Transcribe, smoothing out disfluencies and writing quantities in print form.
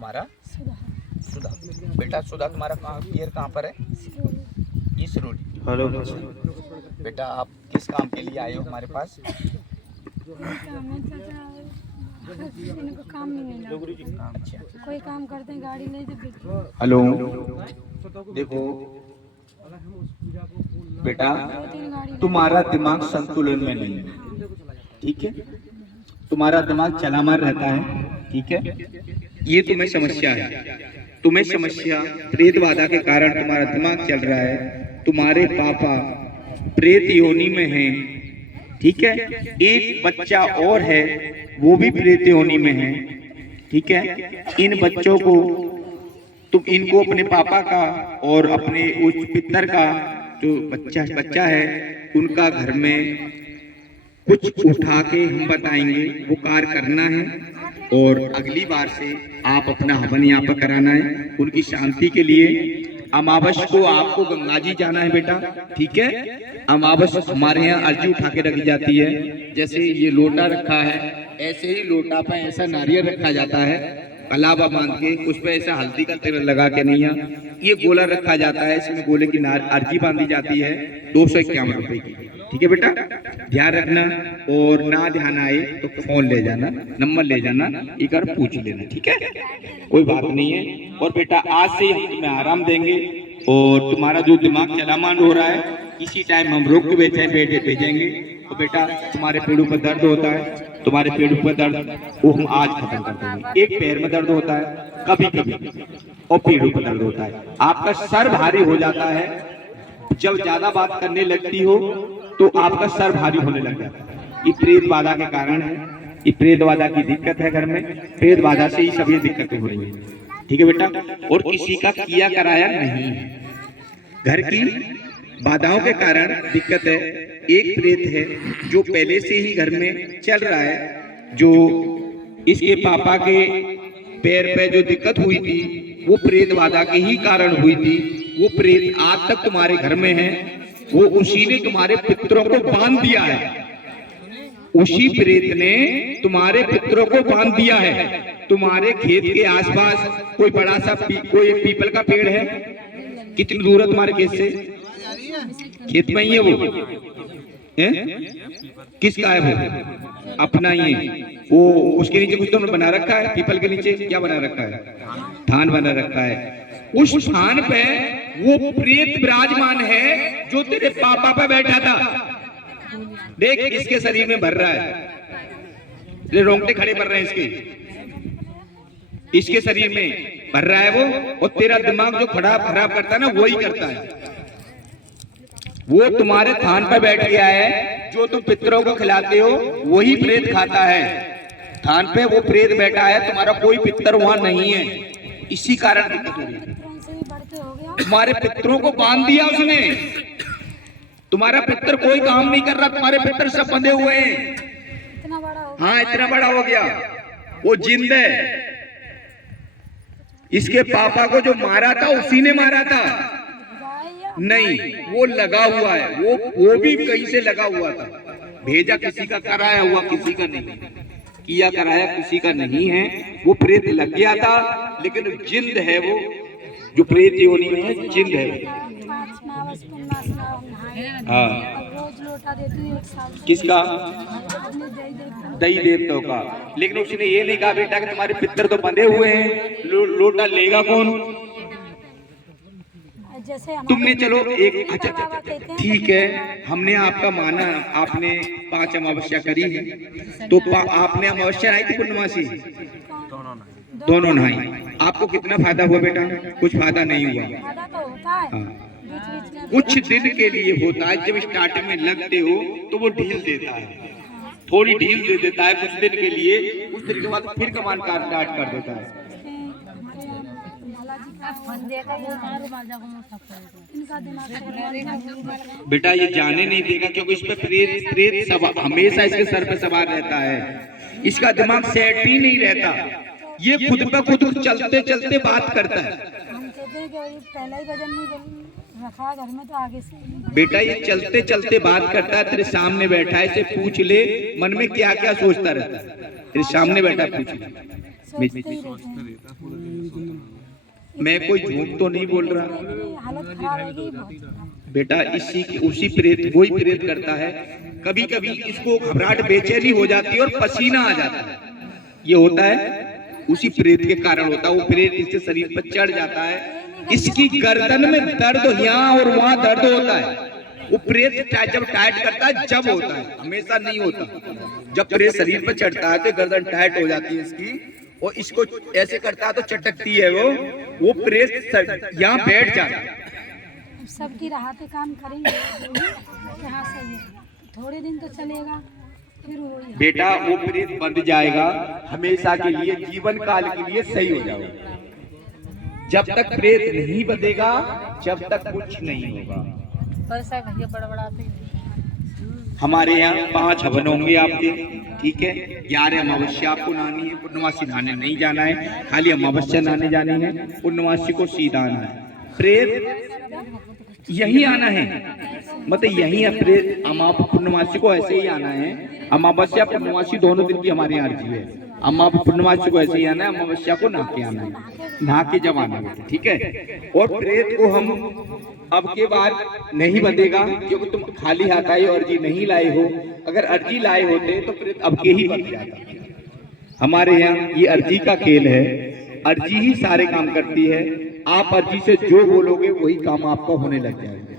तुम्हारा? सुधा। सुधा। बेटा सुधा तुम्हारा ईयर कहाँ पर है? सिरोली। ये सिरोली। हेलो बेटा आप किस काम के लिए आए हो हमारे पास? इनको काम ही नहीं लगता। अच्छा कोई काम करते हैं गाड़ी ले दे। हेलो देखो बेटा, 2-3 गाड़ी तुम्हारा दिमाग संतुलन में नहीं है, ठीक है? तुम्हारा दिमाग चलामार रहता है, ठीक है? ये तुम्हें समस्या है। तुम्हें समस्या प्रेत बाधा के कारण तुम्हारा दिमाग चल रहा है। तुम्हारे पापा प्रेत योनि में हैं, ठीक है? एक बच्चा और है, वो भी प्रेत योनि में है, ठीक है? इन बच्चों को तुम इनको अपने पापा का और अपने उस पितर का जो बच्चा है उनका घर में कुछ उठा के हम बताएंगे, वो कार्य करना है और अगली बार से आप अपना हवन यहाँ पर कराना है उनकी शांति के लिए। अमावस को आपको गंगा जी जाना है बेटा, ठीक है? अमावस हमारे यहाँ अर्जी उठा के रखी जाती है। जैसे ये लोटा रखा है, ऐसे ही लोटा पे ऐसा नारियल रखा जाता है, कलावा बांध के उस पे ऐसा हल्दी का तेल लगा के नहीं है। ये गोला रखा जाता है, इसमें गोले की अर्जी बांधी जाती है 251 रुपए की, ठीक है बेटा? ध्यान रखना और ना ध्यान आए तो फोन ले जाना, नंबर ले जाना, एक बार पूछ लेना, ठीक है? कोई बात नहीं है। और बेटा आज से हम तुम्हें आराम देंगे और तुम्हारा जो दिमाग चलामान हो रहा है इसी टाइम हम रोक के भेजेंगे। तो बेटा तुम्हारे पेड़ों पर दर्द होता है, तुम्हारे पेड़ों पर दर्द वो हम आज खत्म कर देंगे। एक पैर में दर्द होता है कभी कभी और पेड़ों पर दर्द होता है। आपका सर भारी हो जाता है, जब ज्यादा बात करने लगती हो तो आपका सर भारी होने लग जाता है। ये प्रेत बाधा के कारण है, ये प्रेत बाधा की दिक्कत है घर में, प्रेत बाधा से ही सब ये दिक्कतें हो रही है, ठीक है बेटा? और किसी का किया कराया नहीं है, घर की बाधाओं के कारण दिक्कत है। एक प्रेत है जो पहले से ही घर में चल रहा है, जो इसके पापा के पैर पे जो दिक्कत हुई थी वो प्रेत बाधा के ही कारण हुई थी। वो प्रेत आज तक तुम्हारे घर में है, वो उसी ने तुम्हारे पितरों को बांध दिया है, उसी प्रेत ने तुम्हारे पितरों को बांध दिया है। तुम्हारे खेत के आसपास कोई बड़ा सा कोई एक पीपल का पेड़ है, कितनी दूर है तुम्हारे खेत से? खेत में ही है वो है? किसका है वो? अपना ही है। वो उसके नीचे कुछ तुमने बना रखा है? पीपल के नीचे क्या बना रखा है? थान बना रखा है। उस थान पे वो प्रेत विराजमान है जो तेरे पापा पे बैठा था। देख इसके शरीर में भर रहा है, ये रोंगटे खड़े भर रहे हैं इसके शरीर में भर रहा है वो। और तेरा दिमाग जो खराब करता है ना वही करता है। वो तुम्हारे थान पर बैठ गया है, जो तुम पितरों को खिलाते हो वही प्रेत खाता है। थान पे वो प्रेत बैठा है, तुम्हारा कोई पितर वहां नहीं है, इसी कारण दिक्कत हो रही है। तुम्हारे पितरों को बांध दिया उसने, तुम्हारा पितर कोई काम नहीं कर रहा, तुम्हारे पितर सब बंधे हुए हैं। हाँ इतना बड़ा हो गया, वो जिंद है। इसके पापा को जो मारा था उसी ने मारा था, नहीं वो लगा हुआ है, वो भी कहीं से लगा हुआ था, भेजा किसी का कराया हुआ, किसी का नहीं किया कराया, किसी का नहीं है। वो प्रेत लग गया था, लेकिन जिंद है वो, जो प्रेत योनि में है जिंद है। हाँ किसका? दई देवताओं का। लेकिन उसने ये नहीं कहा बेटा कि तुम्हारे पितर तो बंधे हुए हैं, लोटा लेगा कौन? तुमने चलो एक अच्छा ठीक है, हमने आपका माना, आपने 5 अमावस्या करी है, तो आपने अमावस्या आई थी पूर्णमासी? दोनों नहाई। आपको कितना फायदा हुआ बेटा? कुछ फायदा नहीं हुआ। हाँ कुछ दिन के लिए होता है, जब स्टार्टिंग में लगते हो तो वो ढील देता है, थोड़ी ढील दे देता है कुछ दिन के लिए, उस दिन के बाद फिर कमान का स्टार्ट कर देता है। बेटा ये जाने नहीं देगा, क्योंकि इस पे प्रेत हमेशा इसके सर पे सवार रहता है, इसका दिमाग सेट ही नहीं रहता, ये खुद पे खुद चलते चलते बात करता है। पहला ही वजन नहीं रखा घर में, तो आगे से बेटा ये चलते चलते बात करता है, तेरे सामने बैठा है, इसे पूछ ले मन में क्या क्या सोचता रहता है, तेरे सामने बैठा पूछ ले। सोचते ही रहते हैं। मैं कोई झूठ तो नहीं बोल रहा। इतनी हालत खराब है कि बहुत। बेटा उसी प्रेत वही प्रेत करता है। कभी कभी इसको घबराहट बेचैनी हो जाती है और पसीना आ जाता है, ये होता है उसी प्रेत के कारण होता है। वो प्रेत इसके शरीर पर चढ़ जाता है, इसकी गर्दन में दर्द यहाँ और वहां दर्द होता है। वो प्रेत जब टाइट करता है जब होता है, हमेशा नहीं होता। जब प्रेत शरीर पर चढ़ता है तो गर्दन टाइट हो जाती है इसकी, और इसको ऐसे करता है तो चटकती है वो प्रेत यहाँ बैठ जाता है। सबकी राह पे काम करेंगे यहाँ सही है, थोड़े दिन तो चलेगा फिर वही। बेटा वो प्रेत बंध जाएगा हमेशा के लिए, जीवन काल के लिए सही हो जाएगा। जब तक प्रेत नहीं बंधेगा जब तक कुछ नहीं होगा। भैया बड़बड़ाते हमारे यहाँ 5 हवन होंगे आपके, ठीक है। 11 अमावस्या आपको नहानी है, पूर्णमासी नहाने नहीं जाना है, खाली अमावस्या नहाने जानी है, पूर्णमासी को सीधा आना है। प्रेत यही आना है, मतलब यही है प्रेत। पूर्णमासी को ऐसे ही आना है, अमावस्या पूर्णमासी दोनों दिन की हमारे यहाँ अर्जी है। पूर्णमासी को ऐसे ही आना है, अमावस्या को नहा के आना है, नहा के जब आना है, ठीक है। और प्रेत को हम अब के बार नहीं बंधेगा, क्योंकि तुम खाली हाथ आए अर्जी नहीं लाए हो। अगर अर्जी लाए होते तो प्रेत अब के ही बंध जाता। हमारे यहाँ ये अर्जी का खेल है, अर्जी ही सारे काम करती है। आप अर्जी से जो बोलोगे वही काम आपका होने लग जाएगा।